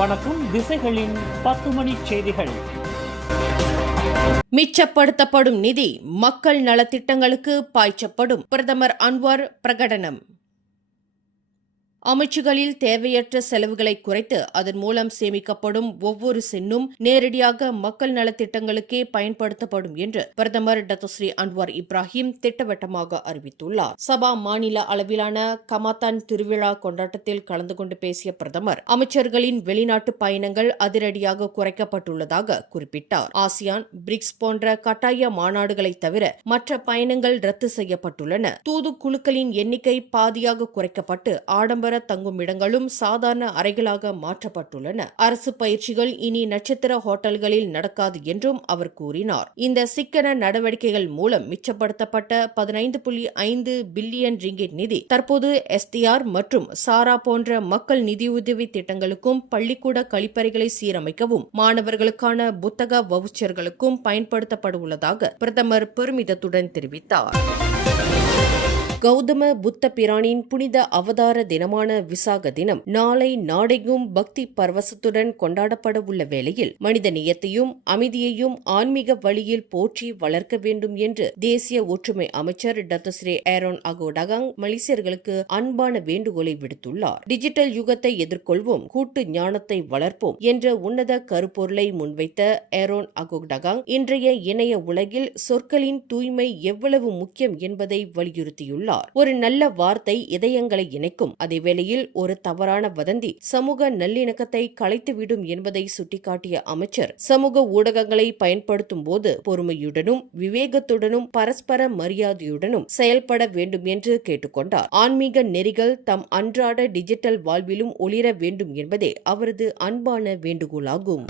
வணக்கம். திசைகளின் 10 மணி செய்திகள். மிச்சப்படுத்தப்படும் நிதி மக்கள் நலத்திட்டங்களுக்கு பாய்ச்சப்படும். பிரதமர் அன்வார் பிரகடனம். அமைச்சுகளில் தேவையற்ற செலவுகளை குறைத்து அதன் மூலம் சேமிக்கப்படும் ஒவ்வொரு சென்னும் நேரடியாக மக்கள் நலத்திட்டங்களுக்கே பயன்படுத்தப்படும் என்று பிரதமர் டத்தோஸ்ரீ அன்வார் இப்ராஹிம் திட்டவட்டமாக அறிவித்துள்ளார். சபா மாநில அளவிலான கமாத்தான் திருவிழா கொண்டாட்டத்தில் கலந்து கொண்டு பேசிய பிரதமர் அமைச்சர்களின் வெளிநாட்டு பயணங்கள் அதிரடியாக குறைக்கப்பட்டுள்ளதாக குறிப்பிட்டார். ஆசியான், பிரிக்ஸ் போன்ற கட்டாய மாநாடுகளை தவிர மற்ற பயணங்கள் ரத்து செய்யப்பட்டுள்ளன. தூதுக்குழுக்களின் எண்ணிக்கை பாதியாக குறைக்கப்பட்டு ஆடம்பர தங்கும் இடங்களும் சாதாரண அறைகளாக மாற்றப்பட்டுள்ளன. அரசு பயிற்சிகள் இனி நட்சத்திர ஹோட்டல்களில் நடக்காது என்றும் அவர் கூறினார். இந்த சிக்கன நடவடிக்கைகள் மூலம் மிச்சப்படுத்தப்பட்ட 15.5 பில்லியன் ரிங்கிட் நிதி தற்போது SDR மற்றும் சாரா போன்ற மக்கள் நிதியுதவி திட்டங்களுக்கும், பள்ளிக்கூட கழிப்பறைகளை சீரமைக்கவும், மாணவர்களுக்கான புத்தக வவுச்சர்களுக்கும் பயன்படுத்தப்படவுள்ளதாக பிரதமர் பெருமிதத்துடன் தெரிவித்தார். கௌதம புத்த பிரானின் புனித அவதார தினமான விசாக தினம் நாளை நாடெங்கும் பக்தி பரவசத்துடன் கொண்டாடப்பட உள்ள வேளையில் மனித நேயத்தையும் அமைதியையும் ஆன்மீக வழியில் போற்றி வளர்க்க வேண்டும் என்று தேசிய ஒற்றுமை அமைச்சர் டத்தோஸ்ரீ ஏரோன் அகோடகாங் மலேசியர்களுக்கு அன்பான வேண்டுகோளை விடுத்துள்ளார். டிஜிட்டல் யுகத்தை எதிர்கொள்வோம், கூட்டு ஞானத்தை வளர்ப்போம் என்ற உன்னத கருப்பொருளை முன்வைத்த ஏரோன் அகோடகாங் இன்றைய இணைய உலகில் சொற்களின் தூய்மை எவ்வளவு முக்கியம் என்பதை வலியுறுத்தியுள்ளார். ஒரு நல்ல வார்த்தை இதயங்களை இணைக்கும், அதேவேளையில் ஒரு தவறான வதந்தி சமூக நல்லிணக்கத்தை கலைத்துவிடும் என்பதை சுட்டிக்காட்டிய அமைச்சர் சமூக ஊடகங்களை பயன்படுத்தும் போது பொறுமையுடனும் விவேகத்துடனும் பரஸ்பர மரியாதையுடனும் செயல்பட வேண்டும் என்று கேட்டுக்கொண்டார். ஆன்மீக நெறிகள் தம் அன்றாட டிஜிட்டல் வாழ்விலும் ஒளிர வேண்டும் என்பதே அவரது அன்பான வேண்டுகோளாகும்.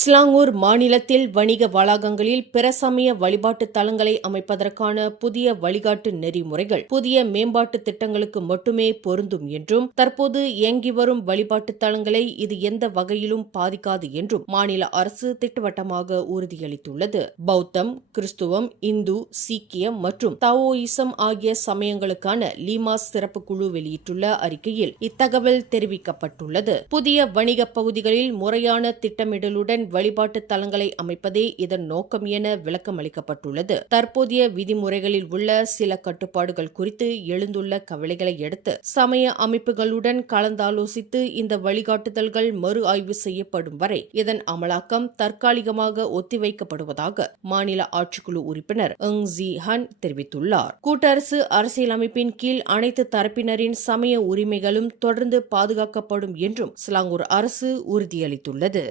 ஸ்லாங்கூர் மாநிலத்தில் வணிக வளாகங்களில் பிற சமய வழிபாட்டு தலங்களை அமைப்பதற்கான புதிய வழிகாட்டு நெறிமுறைகள் புதிய மேம்பாட்டு திட்டங்களுக்கு மட்டுமே பொருந்தும் என்றும் தற்போது இயங்கி வரும் வழிபாட்டு தலங்களை இது எந்த வகையிலும் பாதிக்காது என்றும் மாநில அரசு திட்டவட்டமாக உறுதியளித்துள்ளது. பௌத்தம், கிறிஸ்துவம், இந்து, சீக்கியம் மற்றும் தாவோயிசம் ஆகிய சமயங்களுக்கான லீமாஸ் சிறப்பு குழு வெளியிட்டுள்ள அறிக்கையில் இத்தகவல் தெரிவிக்கப்பட்டுள்ளது. புதிய வணிக பகுதிகளில் முறையான திட்டமிடலுடன் வழிபாட்டு தலங்களை அமைப்பதே இதன் நோக்கம் என விளக்கம் அளிக்கப்பட்டுள்ளது. தற்போதைய விதிமுறைகளில் உள்ள சில கட்டுப்பாடுகள் குறித்து எழுந்துள்ள கவலைகளை அடுத்து சமய அமைப்புகளுடன் கலந்தாலோசித்து இந்த வழிகாட்டுதல்கள் மறு ஆய்வு செய்யப்படும் வரை இதன் அமலாக்கம் தற்காலிகமாக ஒத்திவைக்கப்படுவதாக மாநில ஆட்சிக்குழு உறுப்பினர் எங் ஜி ஹன் தெரிவித்துள்ளார். கூட்டரசு அரசியலமைப்பின் கீழ் அனைத்து தரப்பினரின் சமய உரிமைகளும் தொடர்ந்து பாதுகாக்கப்படும் என்றும் ஸ்லாங்கூர் அரசு உறுதியளித்துள்ளது.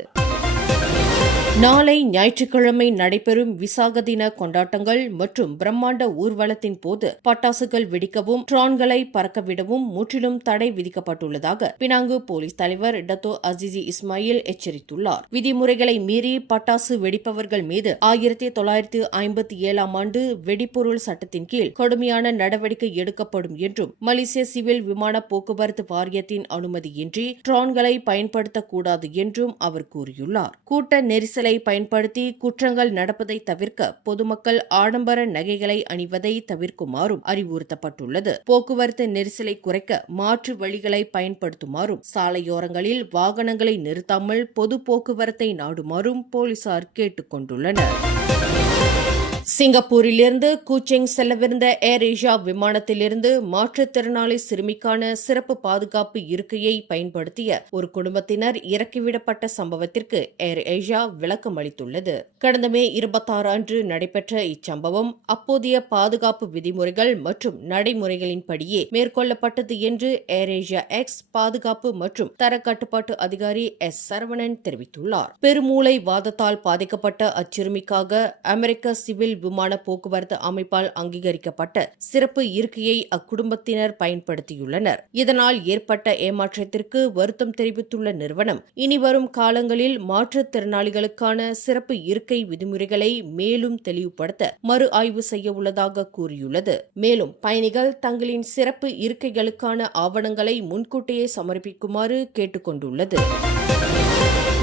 நாளை ஞாயிற்றுக்கிழமை நடைபெறும் விசாக தின கொண்டாட்டங்கள் மற்றும் பிரம்மாண்ட ஊர்வலத்தின் போது பட்டாசுகள் வெடிக்கவும் ட்ரோன்களை பறக்கவிடவும் முற்றிலும் தடை விதிக்கப்பட்டுள்ளதாக பினாங்கு போலீஸ் தலைவர் டத்தோ அசிசி இஸ்மாயில் எச்சரித்துள்ளார். விதிமுறைகளை மீறி பட்டாசு வெடிப்பவர்கள் மீது 1957 ஆண்டு வெடிப்பொருள் சட்டத்தின் கீழ் கடுமையான நடவடிக்கை எடுக்கப்படும் என்றும் மலேசிய சிவில் விமான போக்குவரத்து வாரியத்தின் அனுமதியின்றி ட்ரோன்களை பயன்படுத்தக்கூடாது என்றும் அவர் கூறியுள்ளார். கூட்ட நெரிசலை பயன்படுத்தி குற்றங்கள் நடப்பதை தவிர்க்க பொதுமக்கள் ஆடம்பர நகைகளை அணிவதை தவிர்க்குமாறும் அறிவுறுத்தப்பட்டுள்ளது. போக்குவரத்து நெரிசலை குறைக்க மாற்று வழிகளை பயன்படுத்துமாறும் சாலையோரங்களில் வாகனங்களை நிறுத்தாமல் பொது போக்குவரத்தை நாடுமாறும் போலீசார் கேட்டுக் கொண்டுள்ளனர். சிங்கப்பூரிலிருந்து கூச்செங் செல்லவிருந்த ஏர் ஏஷியா விமானத்திலிருந்து மாற்றுத்திறனாளி சிறுமிக்கான சிறப்பு பாதுகாப்பு இருக்கையை பயன்படுத்திய ஒரு குடும்பத்தினர் இறக்கிவிடப்பட்ட சம்பவத்திற்கு ஏர் ஏஷியா விளக்கம் அளித்துள்ளது. கடந்த மே 26 அன்று நடைபெற்ற இச்சம்பவம் அப்போதைய பாதுகாப்பு விதிமுறைகள் மற்றும் நடைமுறைகளின்படியே மேற்கொள்ளப்பட்டது என்று ஏர் ஏஷியா எக்ஸ் பாதுகாப்பு மற்றும் தர கட்டுப்பாட்டு அதிகாரி சரவணன் தெரிவித்துள்ளார். பெருமூளை வாதத்தால் பாதிக்கப்பட்ட அச்சிறுமிக்காக அமெரிக்க சிவில் விமான போக்குவரத்து அமைப்பால் அங்கீகரிக்கப்பட்ட சிறப்பு இருக்கையை அக்குடும்பத்தினர் பயன்படுத்தியுள்ளனர். இதனால் ஏற்பட்ட ஏமாற்றத்திற்கு வருத்தம் தெரிவித்துள்ள நிறுவனம் இனிவரும் காலங்களில் மாற்றுத்திறனாளிகளுக்கான சிறப்பு இருக்கை விதிமுறைகளை மேலும் தெளிவுபடுத்த மறு ஆய்வு செய்ய உள்ளதாக கூறியுள்ளது. மேலும் பயணிகள் தங்களின் சிறப்பு இருக்கைகளுக்கான ஆவணங்களை முன்கூட்டியே சமர்ப்பிக்குமாறு கேட்டுக் கொண்டுள்ளது.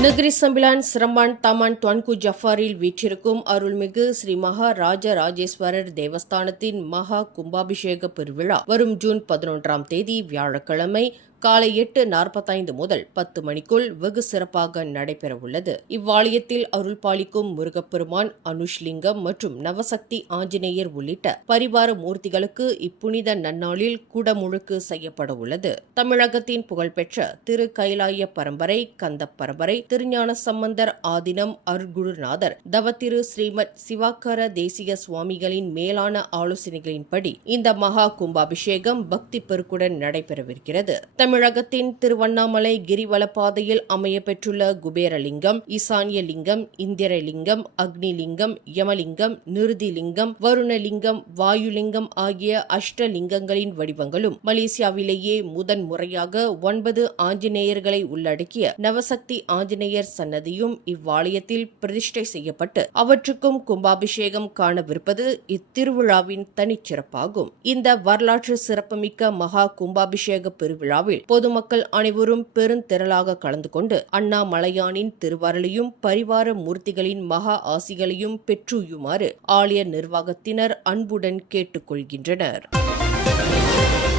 Negeri Sembilan Seremban Taman Tuanku ஜஃபாரில் வீற்றிருக்கும் அருள்மிகு ஸ்ரீ மகா ராஜ ராஜேஸ்வரர் தேவஸ்தானத்தின் மகா கும்பாபிஷேக பெருவிழா வரும் ஜூன் 11ஆம் தேதி வியாழக்கிழமை காலை 8:45 முதல் 10 மணிக்குள் வெகு சிறப்பாக நடைபெறவுள்ளது. இவ்வாலயத்தில் அருள்பாலிக்கும் முருகப்பெருமான், அனுஷ்லிங்கம் மற்றும் நவசக்தி ஆஞ்சநேயர் உள்ளிட்ட பரிவார மூர்த்திகளுக்கு இப்புனித நன்னாளில் குடமுழுக்கு செய்யப்பட உள்ளது. தமிழகத்தின் புகழ்பெற்ற திரு கைலாய பரம்பரை, கந்த பரம்பரை, திருஞான சம்பந்தர் ஆதீனம், அருட்குருநாதர், தவத்திரு ஸ்ரீமத் சிவாக்கர தேசிக சுவாமிகளின் மேலான ஆலோசனைகளின்படி இந்த மகா கும்பாபிஷேகம் பக்தி பெருக்குடன் நடைபெறவிருக்கிறது. தமிழகத்தின் திருவண்ணாமலை கிரிவலப்பாதையில் அமைய பெற்றுள்ள குபேரலிங்கம், ஈசான்யலிங்கம், இந்திரலிங்கம், அக்னிலிங்கம், யமலிங்கம், நிருதிலிங்கம், வருணலிங்கம், வாயுலிங்கம் ஆகிய அஷ்டலிங்கங்களின் வடிவங்களும் மலேசியாவிலேயே முதன் முறையாக 9 ஆஞ்சநேயர்களை உள்ளடக்கிய நவசக்தி ஆஞ்சநேயர் சன்னதியும் இவ்வாலயத்தில் பிரதிஷ்டை செய்யப்பட்டு அவற்றுக்கும் கும்பாபிஷேகம் காணவிருப்பது இத்திருவிழாவின் தனிச்சிறப்பாகும். இந்த வரலாற்று சிறப்புமிக்க மகா கும்பாபிஷேக பெருவிழாவில் பொதுமக்கள் அனைவரும் பெருந்திரளாக கலந்து கொண்டு அண்ணாமலையானின் திருவருளையும் பரிவார மூர்த்திகளின் மகா ஆசிகளையும் பெற்றுயுமாறு ஆலய நிர்வாகத்தினர் அன்புடன் கேட்டுக் கொள்கின்றனர்.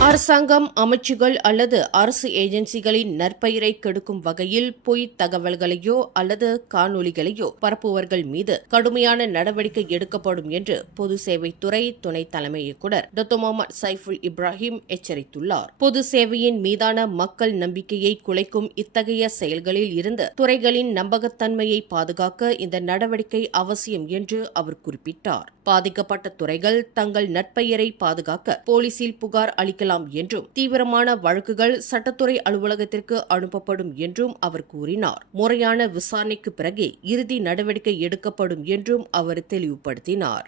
அரசாங்கம், அமைச்சுகள் அல்லது அரசு ஏஜென்சிகளின் நற்பெயரை கெடுக்கும் வகையில் பொய் தகவல்களையோ அல்லது காணொலிகளையோ பரப்புவர்கள் மீது கடுமையான நடவடிக்கை எடுக்கப்படும் என்று பொது சேவைத்துறை துணை தலைமை இயக்குநர் டாக்டர் முகமது சைஃபுல் இப்ராஹிம் எச்சரித்துள்ளார். பொது சேவையின் மீதான மக்கள் நம்பிக்கையை குலைக்கும் இத்தகைய செயல்களில் இருந்து துறைகளின் நம்பகத்தன்மையை பாதுகாக்க இந்த நடவடிக்கை அவசியம் என்று அவர் குறிப்பிட்டார். பாதிக்கப்பட்ட துறைகள் தங்கள் நற்பெயரை பாதுகாக்க போலீசில் புகார் அளிக்கலாம் என்றும் தீவிரமான வழக்குகள் சட்டத்துறை அலுவலகத்திற்கு அனுப்பப்படும் என்றும் அவர் கூறினார். முறையான விசாரணைக்கு பிறகே இறுதி நடவடிக்கை எடுக்கப்படும் என்றும் அவர் தெளிவுபடுத்தினார்.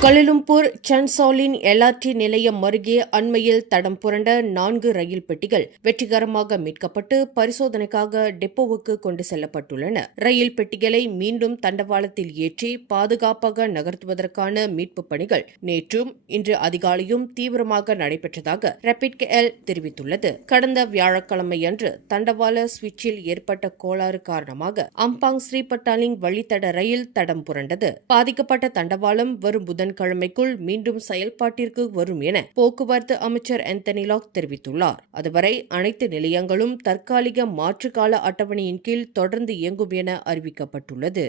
கோலாலம்பூர் சான்சாலின் எல்ஆர்டி நிலையம் அருகே அண்மையில் தடம் புரண்ட 4 ரயில் பெட்டிகள் வெற்றிகரமாக மீட்கப்பட்டு பரிசோதனைக்காக டெப்போவுக்கு கொண்டு செல்லப்பட்டுள்ளன. ரயில் பெட்டிகளை மீண்டும் தண்டவாளத்தில் ஏற்றி பாதுகாப்பாக நகர்த்துவதற்கான மீட்புப் பணிகள் நேற்றும் இன்று அதிகாலையும் தீவிரமாக நடைபெற்றதாக ரேபிட் கேஎல் தெரிவித்துள்ளது. கடந்த வியாழக்கிழமையன்று தண்டவாள சுவிட்சில் ஏற்பட்ட கோளாறு காரணமாக அம்பாங் ஸ்ரீபட்டாலிங் வழித்தட ரயில் தடம் புரண்டது. பாதிக்கப்பட்ட தண்டவாளம் வரும் புதன்கிழமைக்குள் மீண்டும் செயல்பாட்டிற்கு வரும் என போக்குவரத்து அமைச்சர் ஆந்தனி லாக் தெரிவித்துள்ளார். அதுவரை அனைத்து நிலையங்களும் தற்காலிக மாற்றுக்கால அட்டவணையின் கீழ் தொடர்ந்து இயங்கும் என அறிவிக்கப்பட்டுள்ளது.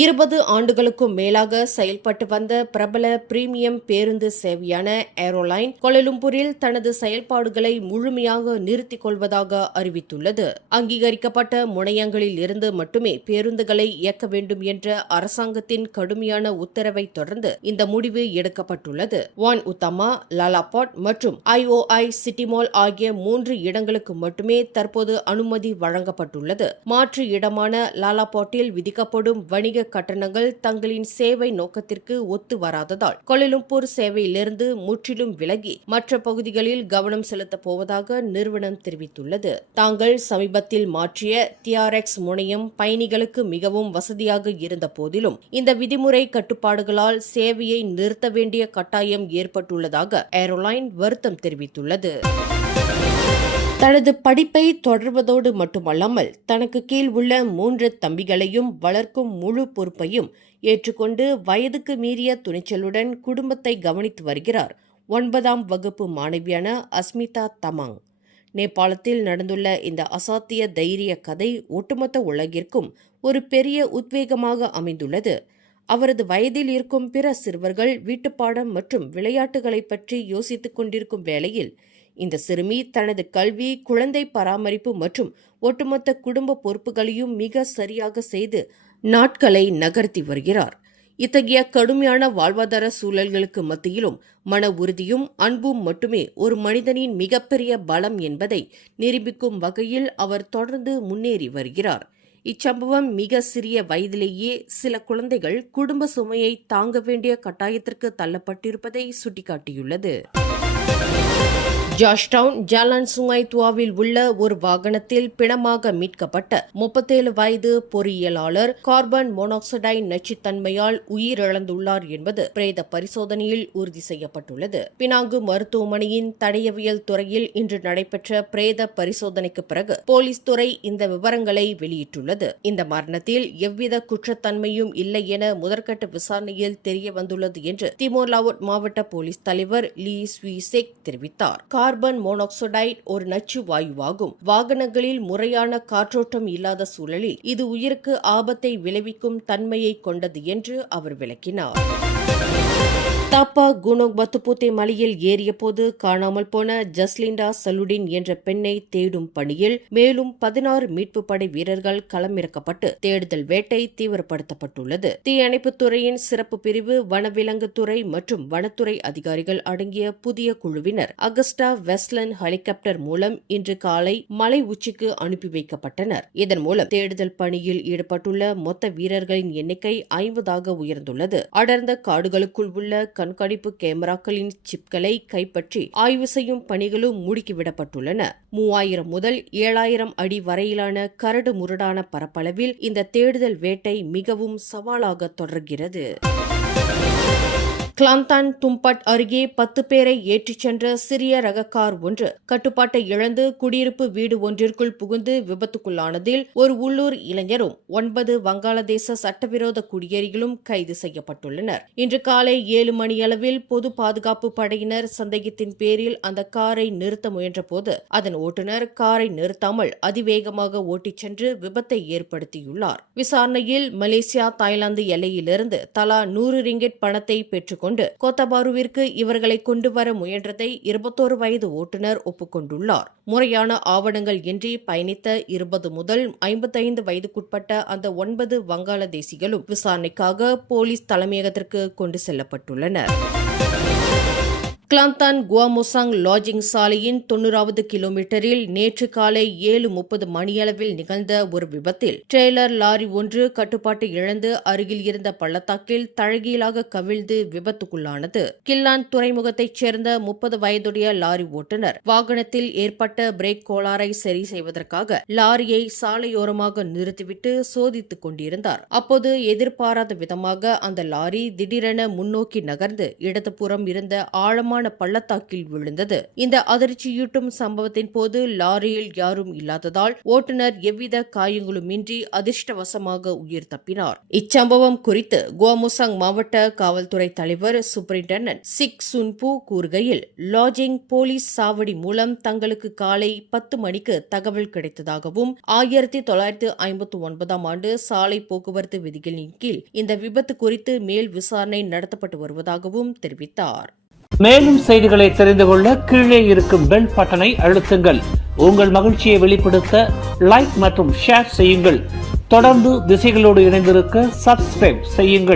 20 ஆண்டுகளுக்கும் மேலாக செயல்பட்டு வந்த பிரபல பிரீமியம் பேருந்து சேவையான ஏரோலைன் கோலாலம்பூரில் தனது செயல்பாடுகளை முழுமையாக நிறுத்திக் கொள்வதாக அறிவித்துள்ளது. அங்கீகரிக்கப்பட்ட முனையங்களில் இருந்து மட்டுமே பேருந்துகளை இயக்க வேண்டும் என்ற அரசாங்கத்தின் கடுமையான உத்தரவை தொடர்ந்து இந்த முடிவு எடுக்கப்பட்டுள்ளது. வான் உத்தமா, லாலாபாட் மற்றும் IOI சிட்டி மால் ஆகிய 3 இடங்களுக்கு மட்டுமே தற்போது அனுமதி வழங்கப்பட்டுள்ளது. மாற்று இடமான லாலாபாட்டில் விதிக்கப்படும் வணிக கட்டணங்கள் தங்களின் சேவை நோக்கத்திற்கு ஒத்து வராததால் கோலாலம்பூர் சேவையிலிருந்து முற்றிலும் விலகி மற்ற பகுதிகளில் கவனம் செலுத்தப் போவதாக நிறுவனம் தெரிவித்துள்ளது. தாங்கள் சமீபத்தில் மாற்றிய TRX முனையம் பயணிகளுக்கு மிகவும் வசதியாக இருந்த போதிலும் இந்த விதிமுறை கட்டுப்பாடுகளால் சேவையை நிறுத்த வேண்டிய கட்டாயம் ஏற்பட்டுள்ளதாக ஏரோலைன் வருத்தம் தெரிவித்துள்ளது. தனது படிப்பை தொடர்வதோடு மட்டுமல்லாமல் தனக்கு கீழ் உள்ள 3 தம்பிகளையும் வளர்க்கும் முழு பொறுப்பையும் ஏற்றுக்கொண்டு வயதுக்கு மீறிய துணிச்சலுடன் குடும்பத்தை கவனித்து வருகிறார் 9ஆம் வகுப்பு மாணவியான அஸ்மிதா தமாங். நேபாளத்தில் நடந்துள்ள இந்த அசாத்திய தைரிய கதை ஒட்டுமொத்த உலகிற்கும் ஒரு பெரிய உத்வேகமாக அமைந்துள்ளது. அவரது வயதில் இருக்கும் பிற சிறுவர்கள் வீட்டுப்பாடம் மற்றும் விளையாட்டுகளை பற்றி யோசித்துக் கொண்டிருக்கும் வேளையில் இந்த சிறுமி தனது கல்வி, குழந்தை பராமரிப்பு மற்றும் ஒட்டுமொத்த குடும்ப பொறுப்புகளையும் மிக சரியாக செய்து நாட்களை நகர்த்தி வருகிறார். இத்தகைய கடுமையான வாழ்வாதார சூழல்களுக்கு மத்தியிலும் மன உறுதியும் அன்பும் மட்டுமே ஒரு மனிதனின் மிகப்பெரிய பலம் என்பதை நிரூபிக்கும் வகையில் அவர் தொடர்ந்து முன்னேறி வருகிறார். இச்சம்பவம் மிக சிறிய வயதிலேயே சில குழந்தைகள் குடும்ப சுமையை தாங்க வேண்டிய கட்டாயத்திற்கு தள்ளப்பட்டிருப்பதை சுட்டிக்காட்டியுள்ளது. ஜார்ஜ்டவுன் ஜாலான் சுங்காய் துவாவில் உள்ள ஒரு வாகனத்தில் பிணமாக மீட்கப்பட்ட 37 வயது பொறியியலாளர் கார்பன் மோனாக்சைடு நச்சுத்தன்மையால் உயிரிழந்துள்ளார் என்பது பிரேத பரிசோதனையில் உறுதி செய்யப்பட்டுள்ளது. பினாங்கு மருத்துவமனையின் தடயவியல் துறையில் இன்று நடைபெற்ற பிரேத பரிசோதனைக்கு பிறகு போலீஸ் துறை இந்த விவரங்களை வெளியிட்டுள்ளது. இந்த மரணத்தில் எவ்வித குற்றத்தன்மையும் இல்லை என முதற்கட்ட விசாரணையில் தெரிய வந்துள்ளது என்று திமோர் லாவோட் மாவட்ட போலீஸ் தலைவர் லீ ஸ்வி செக் தெரிவித்தார். கார்பன் மோனாக்சைடு ஒரு நச்சு வாயுவாகும். வாகனங்களில் முறையான காற்றோட்டம் இல்லாத சூழலில் இது உயிருக்கு ஆபத்தை விளைவிக்கும் தன்மையை கொண்டது என்று அவர் விளக்கினார். தாப்பா குனோங் பத்துபூத்தே மலையில் ஏறிய போது காணாமல் போன ஜஸ்லிண்டா சலுடின் என்ற பெண்ணை தேடும் பணியில் மேலும் 16 மீட்பு படை வீரர்கள் களமிறக்கப்பட்டு தேடுதல் வேட்டை தீவிரப்படுத்தப்பட்டுள்ளது. தீயணைப்புத் துறையின் சிறப்பு பிரிவு, வனவிலங்குத்துறை மற்றும் வனத்துறை அதிகாரிகள் அடங்கிய புதிய குழுவினர் அகஸ்டா வெஸ்ட்லன் ஹெலிகாப்டர் மூலம் இன்று காலை மலை உச்சிக்கு அனுப்பி வைக்கப்பட்டனர். இதன் மூலம் தேடுதல் பணியில் ஈடுபட்டுள்ள மொத்த வீரர்களின் எண்ணிக்கை 50ஆக உயர்ந்துள்ளது. அடர்ந்த காடுகளுக்குள் உள்ள கண்காணிப்பு கேமராக்களின் சிப்களை கைப்பற்றி ஆய்வு செய்யும் பணிகளும் முடுக்கிவிடப்பட்டுள்ளன. 3000 முதல் 7000 அடி வரையிலான கரடு முரடான பரப்பளவில் இந்த தேடுதல் வேட்டை மிகவும் சவாலாக தொடர்கிறது. கிளாந்தான் தும்பட் அருகே 10 பேரை ஏற்றிச் சென்ற சிறிய ரக கார் ஒன்று கட்டுப்பாட்டை இழந்து குடியிருப்பு வீடு ஒன்றிற்குள் புகுந்து விபத்துக்குள்ளானதில் ஒரு உள்ளூர் இளைஞரும் 9 வங்காளதேச சட்டவிரோத குடியேறிகளும் கைது செய்யப்பட்டுள்ளனர். இன்று காலை 7 மணியளவில் பொது பாதுகாப்பு படையினர் சந்தேகத்தின் பேரில் அந்த காரை நிறுத்த முயன்றபோது அதன் ஓட்டுநர் காரை நிறுத்தாமல் அதிவேகமாக ஓட்டிச் சென்று விபத்தை ஏற்படுத்தியுள்ளார். விசாரணையில் மலேசியா தாய்லாந்து எல்லையிலிருந்து தலா 100 ரிங்கெட் பணத்தை பெற்றுக் கோத்தபாருவிற்கு இவர்களை கொண்டு வர முயன்றதை 21 வயது ஓட்டுநர் ஒப்புக்கொண்டுள்ளார். முறையான ஆவணங்கள் இன்றி பயணித்த 20 முதல் 55 வயதுக்குட்பட்ட அந்த 9 வங்காளதேசிகளும் விசாரணைக்காக போலீஸ் தலைமையகத்திற்கு கொண்டு செல்லப்பட்டுள்ளனர். கிளாந்தான் குவாமோசாங் லாஜிங் சாலையின் 90வது கிலோமீட்டரில் நேற்று காலை 7:30 மணியளவில் நிகழ்ந்த ஒரு விபத்தில் ட்ரெய்லர் லாரி ஒன்று கட்டுப்பாட்டை இழந்து அருகில் இருந்த பள்ளத்தாக்கில் தழகீழாக கவிழ்ந்து விபத்துக்குள்ளானது. கில்லான் துறைமுகத்தைச் சேர்ந்த 30 வயதுடைய லாரி ஓட்டுநர் வாகனத்தில் ஏற்பட்ட பிரேக் கோளாறை சரி செய்வதற்காக லாரியை சாலையோரமாக நிறுத்திவிட்டு சோதித்துக் கொண்டிருந்தார். அப்போது எதிர்பாராத விதமாக அந்த லாரி திடீரென முன்னோக்கி நகர்ந்து இடதுபுறம் இருந்த ஆழமான பள்ளத்தாக்கில் விழுந்தது. இந்த அதிர்ச்சியூட்டும் சம்பவத்தின் போது லாரியில் யாரும் இல்லாததால் ஓட்டுநர் எவ்வித காயங்களுமின்றி அதிர்ஷ்டவசமாக உயிர் தப்பினார். இச்சம்பவம் குறித்து குவாமோசாங் மாவட்ட காவல்துறை தலைவர் சூப்பரிண்டென்டன்ட் சிக் சுன்பு கூறுகையில், லாஜிங் போலீஸ் சாவடி மூலம் தங்களுக்கு காலை 10 மணிக்கு தகவல் கிடைத்ததாகவும் 1959ஆம் ஆண்டு சாலை போக்குவரத்து விதிகளின் கீழ் இந்த விபத்து குறித்து மேல் விசாரணை நடத்தப்பட்டு வருவதாகவும் தெரிவித்தார். மேலும் செய்திகளை தெரிந்து கொள்ள கீழே இருக்கும் பெல் பட்டனை அழுத்துங்கள். உங்கள் மகிழ்ச்சியை வெளிப்படுத்த லைக் மற்றும் ஷேர் செய்யுங்கள். தொடர்ந்து திசைகளோடு இணைந்திருக்க சப்ஸ்கிரைப் செய்யுங்கள்.